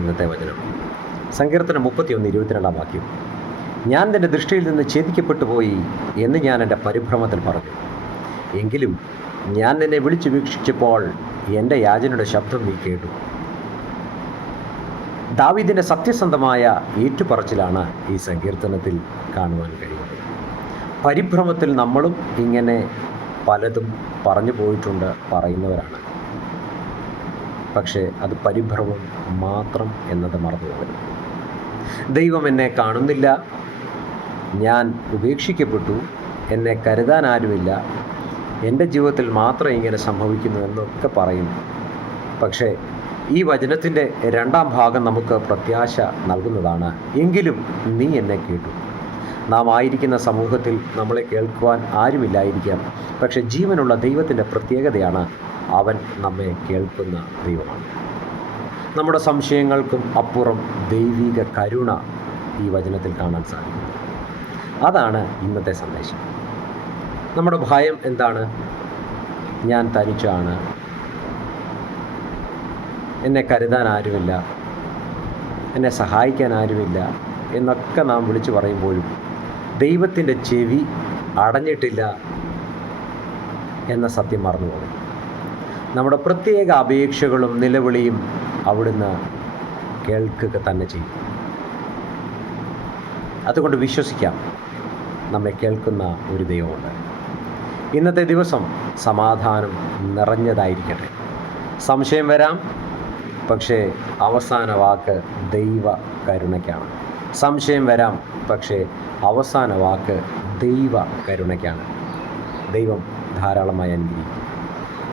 ഇന്നത്തെ വചനം. സങ്കീർത്തനം 31:22 വാക്യം. ഞാൻ നിൻ്റെ ദൃഷ്ടിയിൽ നിന്ന് ഛേദിക്കപ്പെട്ടു പോയി എന്ന് ഞാൻ എൻ്റെ പരിഭ്രമത്തിൽ പറഞ്ഞു. എങ്കിലും ഞാൻ നിന്നെ വിളിച്ചു വീക്ഷിച്ചപ്പോൾ എൻ്റെ യാചനയുടെ ശബ്ദം നീ കേട്ടു. ദാവീദിൻ്റെ സത്യസന്ധമായ ഏറ്റുപറച്ചിലാണ് ഈ സങ്കീർത്തനത്തിൽ കാണുവാൻ കഴിയുന്നത്. പരിഭ്രമത്തിൽ നമ്മളും ഇങ്ങനെ പലതും പറഞ്ഞു പോയിട്ടുണ്ട്, പറയുന്നവരാണ്. പക്ഷേ അത് പരിഭ്രമം മാത്രം എന്നത് മറന്നു പോകരുത്. ദൈവം എന്നെ കാണുന്നില്ല, ഞാൻ ഉപേക്ഷിക്കപ്പെട്ടു, എന്നെ കരുതാൻ ആരുമില്ല, എൻ്റെ ജീവിതത്തിൽ മാത്രം ഇങ്ങനെ സംഭവിക്കുന്നു എന്നൊക്കെ പറയുന്നു. പക്ഷേ ഈ വചനത്തിൻ്റെ രണ്ടാം ഭാഗം നമുക്ക് പ്രത്യാശ നൽകുന്നതാണ്. എങ്കിലും നീ എന്നെ കേട്ടു. നാം ആയിരിക്കുന്ന സമൂഹത്തിൽ നമ്മളെ കേൾക്കുവാൻ ആരുമില്ലായിരിക്കാം. പക്ഷേ ജീവനുള്ള ദൈവത്തിൻ്റെ പ്രത്യേകതയാണ് അവൻ നമ്മെ കേൾക്കുന്ന ദൈവമാണ്. നമ്മുടെ സംശയങ്ങൾക്കും അപ്പുറം ദൈവിക കരുണ ഈ വചനത്തിൽ കാണാൻ സാധിക്കും. അതാണ് ഇന്നത്തെ സന്ദേശം. നമ്മുടെ ഭയം എന്താണ്? ഞാൻ തനിച്ചാണ്, എന്നെ കരുതാൻ ആരുമില്ല, എന്നെ സഹായിക്കാൻ ആരുമില്ല എന്നൊക്കെ നാം വിളിച്ചു പറയുമ്പോഴും ദൈവത്തിൻ്റെ ചെവി അടഞ്ഞിട്ടില്ല എന്ന സത്യം മറന്നു പോകും. നമ്മുടെ പ്രത്യേക അപേക്ഷകളും നിലവിളിയും അവിടുന്ന് കേൾക്കുക തന്നെ ചെയ്യും. അതുകൊണ്ട് വിശ്വസിക്കാം, നമ്മെ കേൾക്കുന്ന ഒരു ദൈവമുണ്ട്. ഇന്നത്തെ ദിവസം സമാധാനം നിറഞ്ഞതായിരിക്കട്ടെ. സംശയം വരാം, പക്ഷേ അവസാന വാക്ക് ദൈവ കരുണയ്ക്കാണ്. സംശയം വരാം, പക്ഷേ അവസാന വാക്ക് ദൈവ കരുണയ്ക്കാണ്. ദൈവം ധാരാളമായി അനുഗ്രഹിക്കും.